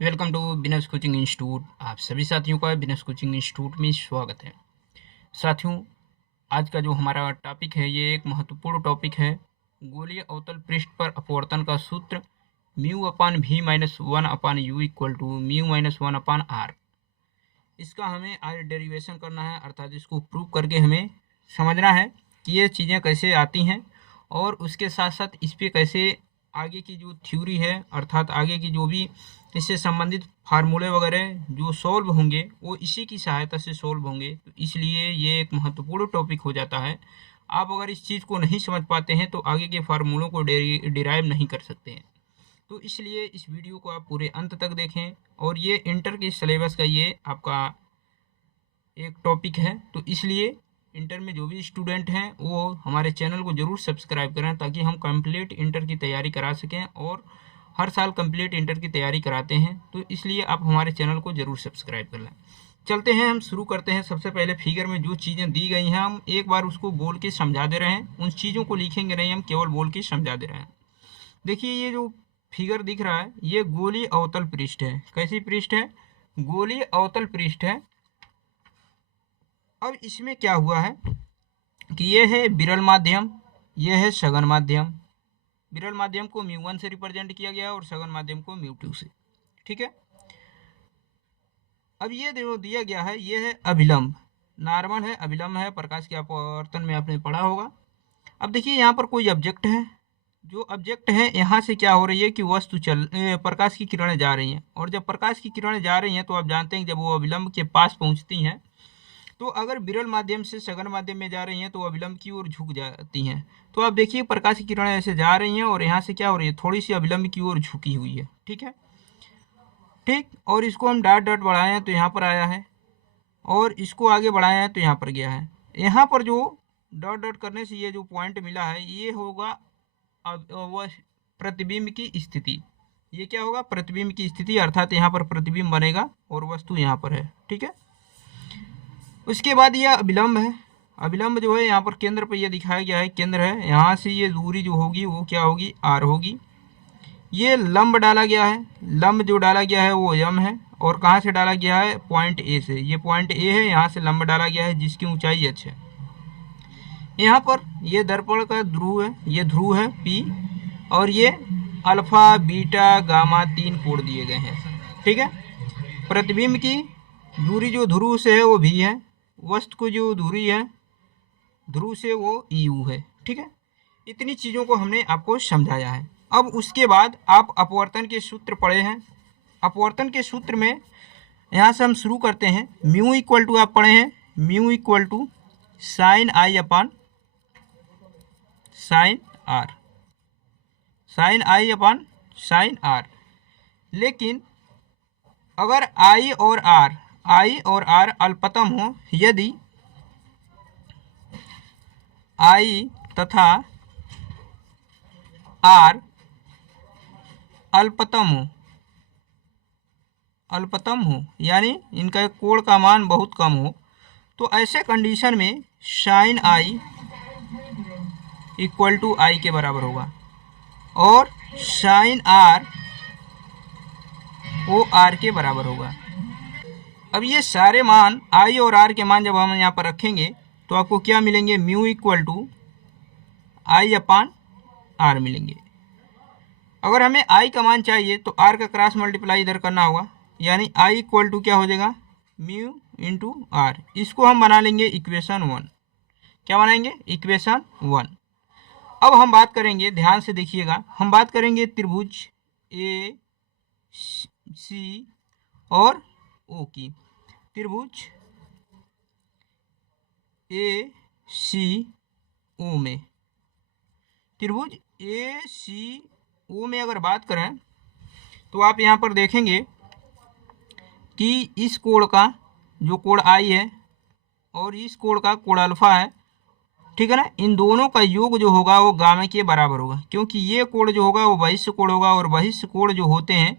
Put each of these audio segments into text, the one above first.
Welcome to बिनस coaching institute. आप सभी साथियों का बिनस कोचिंग इंस्टीट्यूट में स्वागत है। साथियों, आज का जो हमारा टॉपिक है ये एक महत्वपूर्ण टॉपिक है। गोलीय अवतल पृष्ठ पर अपवर्तन का सूत्र mu upon V minus one upon U equal to mu minus one upon R. इसका हमें आज डेरिवेशन करना है, अर्थात इसको प्रूव करके हमें समझना है कि ये चीज़ें कैसे आती हैं और उसके साथ साथ इस पर कैसे आगे की जो थ्योरी है, अर्थात आगे की जो भी इससे संबंधित फार्मूले वगैरह जो सॉल्व होंगे वो इसी की सहायता से सॉल्व होंगे। तो इसलिए ये एक महत्वपूर्ण टॉपिक हो जाता है। आप अगर इस चीज़ को नहीं समझ पाते हैं तो आगे के फार्मूलों को डिराइव नहीं कर सकते हैं। तो इसलिए इस वीडियो को आप पूरे अंत तक देखें। और ये इंटर के सिलेबस का ये आपका एक टॉपिक है, तो इसलिए इंटर में जो भी स्टूडेंट हैं वो हमारे चैनल को ज़रूर सब्सक्राइब करें ताकि हम कंप्लीट इंटर की तैयारी करा सकें। और हर साल कंप्लीट इंटर की तैयारी कराते हैं, तो इसलिए आप हमारे चैनल को ज़रूर सब्सक्राइब कर लें। चलते हैं, हम शुरू करते हैं। सबसे पहले फिगर में जो चीज़ें दी गई हैं हम एक बार उसको बोल के समझा दे रहे हैं। उन चीज़ों को लिखेंगे नहीं, हम केवल बोल के समझा दे रहे हैं। देखिए, ये जो फिगर दिख रहा है ये गोलीय अवतल पृष्ठ है। कैसी पृष्ठ है? गोलीय अवतल पृष्ठ है। अब इसमें क्या हुआ है कि ये है विरल माध्यम, ये है सघन माध्यम। विरल माध्यम को μ1 से रिप्रेजेंट किया गया और सघन माध्यम को μ2 से। ठीक है। अब ये जो दिया गया है ये है अभिलंब, नॉर्मल है, अभिलंब है, प्रकाश के अपवर्तन में आपने पढ़ा होगा। अब देखिए यहाँ पर कोई ऑब्जेक्ट है। जो ऑब्जेक्ट है यहाँ से क्या हो रही है कि वस्तु प्रकाश की किरणें जा रही हैं। और जब प्रकाश की किरणें जा रही हैं तो आप जानते हैं जब वो अभिलंब के पास पहुँचती हैं तो अगर विरल माध्यम से सघन माध्यम में जा रही हैं तो अभिलंब की ओर झुक जाती हैं। तो आप देखिए प्रकाश की किरणें ऐसे जा रही हैं और यहाँ से क्या हो रही है, थोड़ी सी अभिलंब की ओर झुकी हुई है। ठीक है, ठीक। और इसको हम डॉट डॉट बढ़ाए हैं तो यहाँ पर आया है, और इसको आगे बढ़ाए हैं तो यहाँ पर गया है। यहाँ पर जो डॉट डॉट करने से ये जो पॉइंट मिला है ये होगा अब वह प्रतिबिंब की स्थिति। ये क्या होगा? प्रतिबिंब की स्थिति, अर्थात यहाँ पर प्रतिबिंब बनेगा और वस्तु यहाँ पर है। ठीक है। उसके बाद यह अभिलंब है। अभिलंब जो है यहाँ पर केंद्र पर यह दिखाया गया है, केंद्र है। यहाँ से ये दूरी जो होगी वो क्या होगी? आर होगी। ये लंब डाला गया है, लंब जो डाला गया है वो यम है। और कहाँ से डाला गया है? पॉइंट ए से। ये पॉइंट ए है, यहाँ से लंब डाला गया है जिसकी ऊंचाई h है। यहाँ पर ये दर्पण का ध्रुव है, ये ध्रुव है P, और ये अल्फा बीटा गामा 3 कोण दिए गए हैं। ठीक है। प्रतिबिंब की दूरी जो ध्रुव से है वो भी है, वस्तु को जो दूरी है ध्रुव से वो यू है। ठीक है। इतनी चीज़ों को हमने आपको समझाया है। अब उसके बाद आप अपवर्तन के सूत्र पढ़े हैं। अपवर्तन के सूत्र में यहाँ से हम शुरू करते हैं। म्यू इक्वल टू आप पढ़े हैं, mu equal to sine I upon sine R, sine I upon sine R. लेकिन अगर आई और आर अल्पतम हो, यदि आई तथा आर अल्पतम हो यानी इनका कोण का मान बहुत कम हो, तो ऐसे कंडीशन में साइन आई इक्वल टू आई के बराबर होगा और साइन आर ओ आर के बराबर होगा। अब ये सारे मान आई और आर के मान जब हम यहाँ पर रखेंगे तो आपको क्या मिलेंगे? Mu equal to I upon R मिलेंगे। अगर हमें आई का मान चाहिए तो आर का क्रॉस मल्टीप्लाई इधर करना होगा, यानी आई इक्वल टू क्या हो जाएगा? Mu into R. इसको हम बना लेंगे इक्वेशन 1। क्या बनाएंगे? इक्वेशन 1। अब हम बात करेंगे, ध्यान से देखिएगा, हम बात करेंगे त्रिभुज ए सी और ओ की। त्रिभुज ए सी ओ में, त्रिभुज ए सी ओ में अगर बात करें तो आप यहाँ पर देखेंगे कि इस कोण का जो कोण आई है और इस कोण का कोण अल्फा है, ठीक है ना, इन दोनों का योग जो होगा वो गामा के बराबर होगा, क्योंकि ये कोण जो होगा वो बहिष्ठ कोण होगा और बहिष्ठ कोण जो होते हैं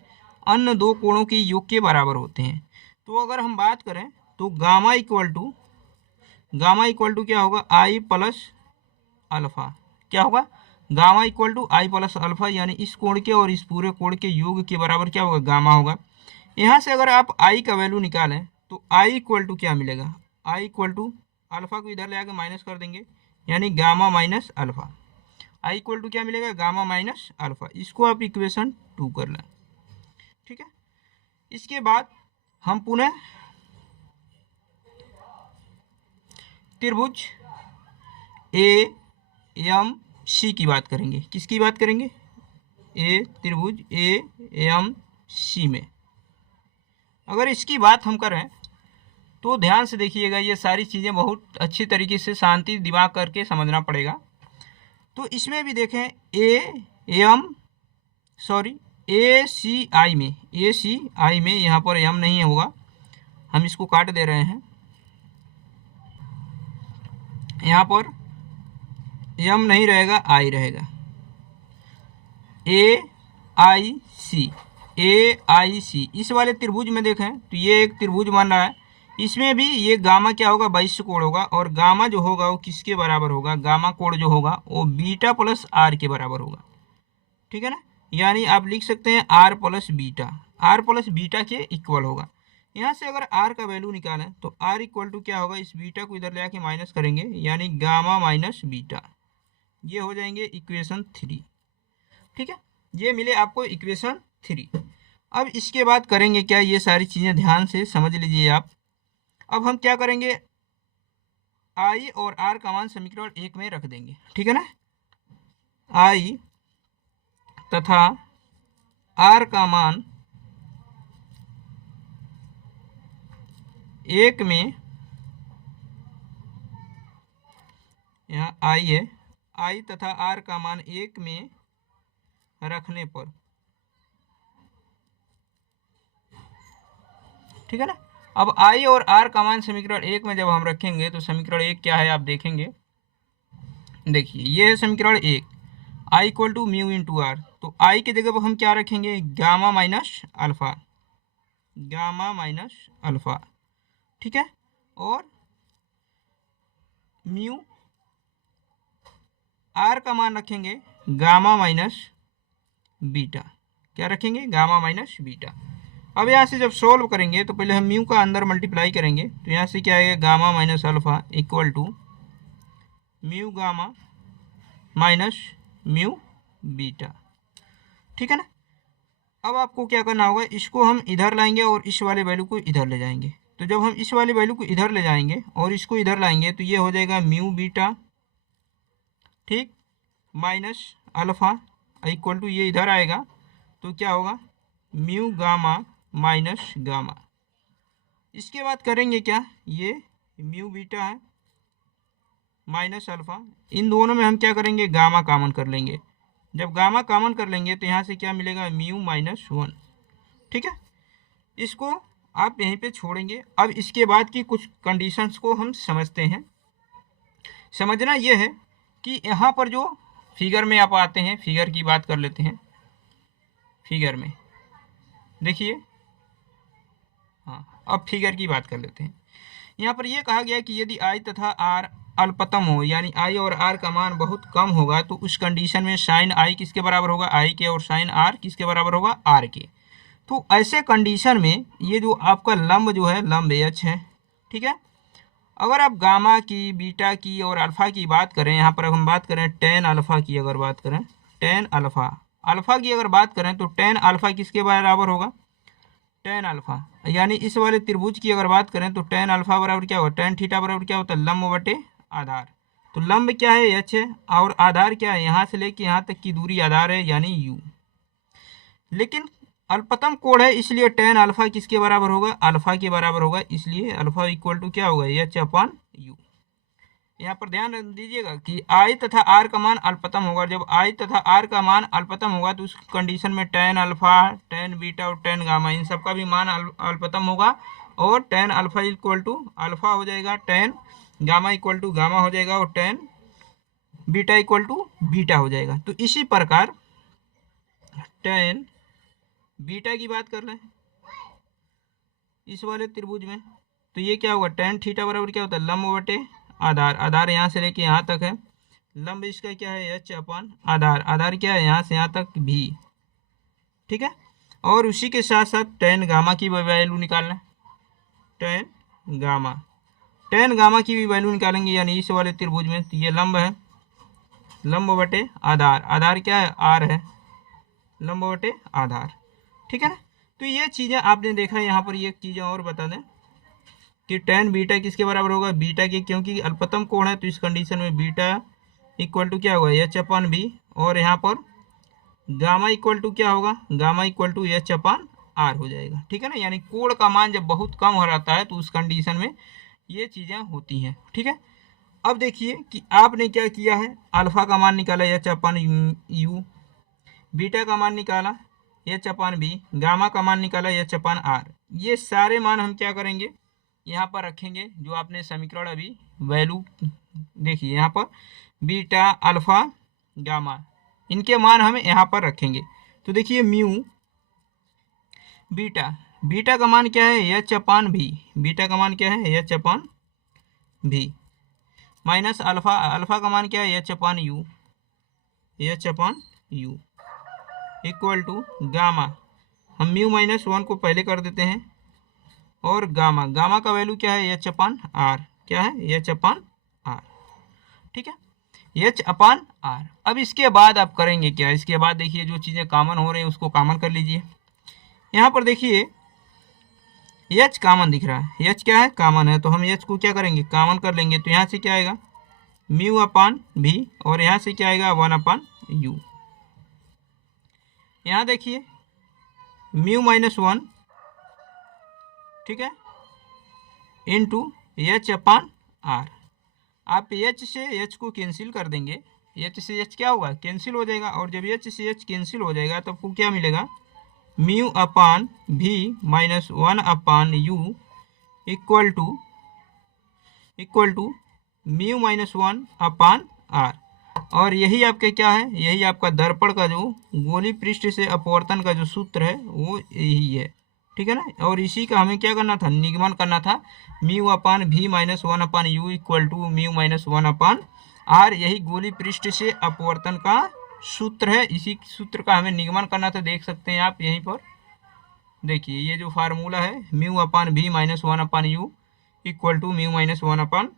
अन्य दो कोणों के योग के बराबर होते हैं। तो अगर हम बात करें तो गामा इक्वल टू क्या होगा? I plus alpha. क्या होगा? Gamma equal to I plus alpha, यानी इस कोण के और इस पूरे कोण के योग के बराबर क्या होगा? गामा होगा। यहाँ से अगर आप आई का वैल्यू निकालें तो आई इक्वल टू क्या मिलेगा, आई इक्वल टू अल्फा को इधर ले आके माइनस कर देंगे, यानी gamma minus alpha. I equal to क्या मिलेगा, गामा माइनस अल्फा। इसको आप इक्वेशन 2 कर लें, ठीक है। इसके बाद हम पुनः त्रिभुज ए एम सी की बात करेंगे। किसकी बात करेंगे, त्रिभुज ए एम सी में अगर इसकी बात हम करें तो ध्यान से देखिएगा, ये सारी चीज़ें बहुत अच्छी तरीके से शांति दिमाग करके समझना पड़ेगा। तो इसमें भी देखें ए सी आई में यहाँ पर एम नहीं होगा, हम इसको काट दे रहे हैं। यहाँ पर एम नहीं रहेगा, आई रहेगा। ए आई सी इस वाले त्रिभुज में देखें तो ये एक त्रिभुज बन रहा है, इसमें भी ये गामा क्या होगा, 22 कोण होगा। और गामा जो होगा वो किसके बराबर होगा, गामा कोण जो होगा वो बीटा प्लस आर के बराबर होगा, ठीक है ना। यानी आप लिख सकते हैं आर प्लस बीटा के इक्वल होगा। यहाँ से अगर आर का वैल्यू निकालें तो आर इक्वल टू क्या होगा, इस बीटा को इधर ले आके माइनस करेंगे, यानी गामा माइनस बीटा। ये हो जाएंगे इक्वेशन 3, ठीक है। ये मिले आपको इक्वेशन 3। अब इसके बाद करेंगे क्या, ये सारी चीज़ें ध्यान से समझ लीजिए आप। अब हम क्या करेंगे, आई और आर का मान समीकरण 1 में रख देंगे, ठीक है ना। आई तथा आर का मान 1 में, यहाँ आई है, आई तथा आर का मान 1 में रखने पर, ठीक है ना। अब आई और आर का मान समीकरण 1 में जब हम रखेंगे तो समीकरण 1 क्या है आप देखेंगे। देखिए ये है समीकरण 1, I equal to mu into R. तो आई की जगह पर हम क्या रखेंगे, गामा माइनस अल्फा, ठीक है। और म्यू आर का मान रखेंगे गामा माइनस बीटा। क्या रखेंगे, गामा माइनस बीटा। अब यहाँ से जब सोल्व करेंगे तो पहले हम म्यू का अंदर मल्टीप्लाई करेंगे, तो यहाँ से क्या आएगा, gamma minus alpha equal to mu gamma minus mu beta, ठीक है ना। अब आपको क्या करना होगा, इसको हम इधर लाएंगे और इस वाले वैल्यू को इधर ले जाएंगे। तो जब हम इस वाले वैल्यू को इधर ले जाएंगे और इसको इधर लाएंगे तो ये हो जाएगा म्यू बीटा, ठीक, माइनस अल्फा इक्वल टू ये इधर आएगा तो क्या होगा, म्यू गामा माइनस गामा। इसके बाद करेंगे क्या, ये म्यू बीटा है माइनस अल्फा, इन दोनों में हम क्या करेंगे, गामा कॉमन कर लेंगे। जब गामा कॉमन कर लेंगे तो यहाँ से क्या मिलेगा, म्यू माइनस 1, ठीक है। इसको आप यहीं पे छोड़ेंगे। अब इसके बाद की कुछ कंडीशंस को हम समझते हैं। समझना ये है कि यहाँ पर जो फिगर में आप आते हैं, फिगर की बात कर लेते हैं। फिगर में देखिए, हाँ अब फिगर की बात कर लेते हैं। यहाँ पर यह कहा गया कि यदि आई तथा आर अल्पतम हो, यानी आई और आर का मान बहुत कम होगा, तो उस कंडीशन में साइन आई किसके बराबर होगा, आई के, और साइन आर किसके बराबर होगा, आर के। तो ऐसे कंडीशन में ये जो आपका लंब जो है, लंब एच है, ठीक है। अगर आप गामा की, बीटा की और अल्फा की बात करें, यहाँ पर हम बात करें टेन अल्फा की, अगर बात करें टेन अल्फा की अगर बात करें तो टेन अल्फा किसके बराबर होगा, टेन अल्फा। यानी इस वाले त्रिभुज की अगर बात करें तो टेन अल्फा बराबर क्या होगा, टेन थीटा बराबर क्या होता है, लंब बटे आधार। तो लंब क्या है, एच है, और आधार क्या है, यहाँ से लेके यहाँ तक की दूरी आधार है, यानी यू। लेकिन अल्पतम कोण है, इसलिए टेन अल्फा किसके बराबर होगा, अल्फा के बराबर होगा, इसलिए अल्फा इक्वल टू क्या होगा, एच अपॉन यू। यहाँ पर ध्यान दीजिएगा कि आई तथा आर का मान अल्पतम होगा। जब आई तथा आर का मान अल्पतम होगा तो उस कंडीशन में टेन अल्फा, टेन बीटा और टेन गामा, इन सब का भी मान अल्पतम होगा। और tan alpha equal to alpha हो जाएगा, tan gamma equal to gamma हो जाएगा, और tan beta equal to beta हो जाएगा। तो इसी प्रकार टेन बीटा की बात कर लें इस वाले त्रिभुज में, तो ये क्या होगा, टेन थीटा बराबर क्या होता है, लंब बटे आधार। आधार यहाँ से लेके यहाँ तक है, लंब इसका क्या है, एच अपॉन आधार। आधार क्या है, यहाँ से यहाँ तक भी, ठीक है। और उसी के साथ साथ tan गामा की वैल्यू निकालना है। tan गामा की भी वैल्यू निकालेंगे, यानी इस वाले त्रिभुज में तो ये लंब है, लंब बटे आधार, आधार क्या है आर है, लंब बटे आधार, ठीक है ना। तो ये चीज़ें आपने देखा। यहाँ पर ये चीज़ें और बता दें कि tan बीटा किसके बराबर होगा, बीटा के, क्योंकि अल्पतम कोण है तो इस कंडीशन में बीटा इक्वल टू क्या होगा एच अपन बी, और यहाँ पर गामा इक्वल टू क्या होगा, gamma equal to H upon R हो जाएगा, ठीक है ना। यानी कोण का मान जब बहुत कम हो जाता है तो उस कंडीशन में ये चीज़ें होती हैं, ठीक है। अब देखिए कि आपने क्या किया है, अल्फा का मान निकाला एच अपन यू, बीटा का मान निकाला एच अपन बी, गामा का मान निकाला एच अपन आर। ये सारे मान हम क्या करेंगे, यहाँ पर रखेंगे, जो आपने समीकरण अभी वैल्यू देखिए यहाँ पर बीटा अल्फा गामा, इनके मान हम यहाँ पर रखेंगे। तो देखिए म्यू बीटा, बीटा का मान क्या है एच अपन भी, बीटा का मान क्या है एच अपन भी, माइनस अल्फा, अल्फा का मान क्या है H upon U, H upon U equal to gamma, हम म्यू माइनस 1 को पहले कर देते हैं, और गामा, गामा का वैल्यू क्या है एच अपन आर, क्या है एच अपन आर, ठीक है, एच अपन आर। अब इसके बाद आप करेंगे क्या, इसके बाद देखिए जो चीज़ें कॉमन हो रही हैं उसको कॉमन कर लीजिए। यहाँ पर देखिए एच कॉमन दिख रहा है, एच क्या है कॉमन है, तो हम एच को क्या करेंगे कॉमन कर लेंगे। तो यहाँ से क्या आएगा म्यू अपन भी, और यहाँ से क्या आएगा 1 अपन यू। यहाँ देखिए म्यू माइनस 1, ठीक है, इंटू एच अपन आर। आप एच से एच को कैंसिल कर देंगे, एच से एच क्या होगा कैंसिल हो जाएगा, और जब एच से एच कैंसिल हो जाएगा तो आपको क्या मिलेगा mu upon V minus 1 upon U equal to mu minus 1 upon R. और यही आपके क्या है, यही आपका दर्पण का जो गोली पृष्ठ से अपवर्तन का जो सूत्र है वो यही है, ठीक है ना। और इसी का हमें क्या करना था, निगमन करना था, mu upon V minus 1 upon U equal to mu minus 1 upon R. यही गोली पृष्ठ से अपवर्तन का सूत्र है, इसी सूत्र का हमें निगमन करना था। देख सकते हैं आप यहीं पर देखिए ये जो फार्मूला है mu upon V minus 1 upon U equal to mu minus 1 upon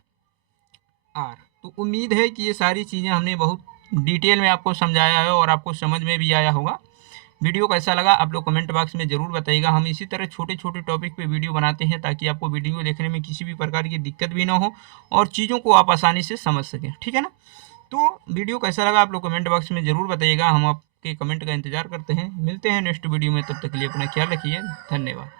R. तो उम्मीद है कि ये सारी चीज़ें हमने बहुत डिटेल में आपको समझाया है और आपको समझ में भी आया होगा। वीडियो कैसा लगा आप लोग कमेंट बॉक्स में ज़रूर बताइएगा। हम इसी तरह छोटे छोटे टॉपिक पे वीडियो बनाते हैं ताकि आपको वीडियो देखने में किसी भी प्रकार की दिक्कत भी ना हो और चीज़ों को आप आसानी से समझ सकें, ठीक है ना। तो वीडियो कैसा लगा आप लोग कमेंट बॉक्स में ज़रूर बताइएगा, हम आपके कमेंट का इंतजार करते हैं। मिलते हैं नेक्स्ट वीडियो में, तब तक के लिए अपना ख्याल रखिए, धन्यवाद।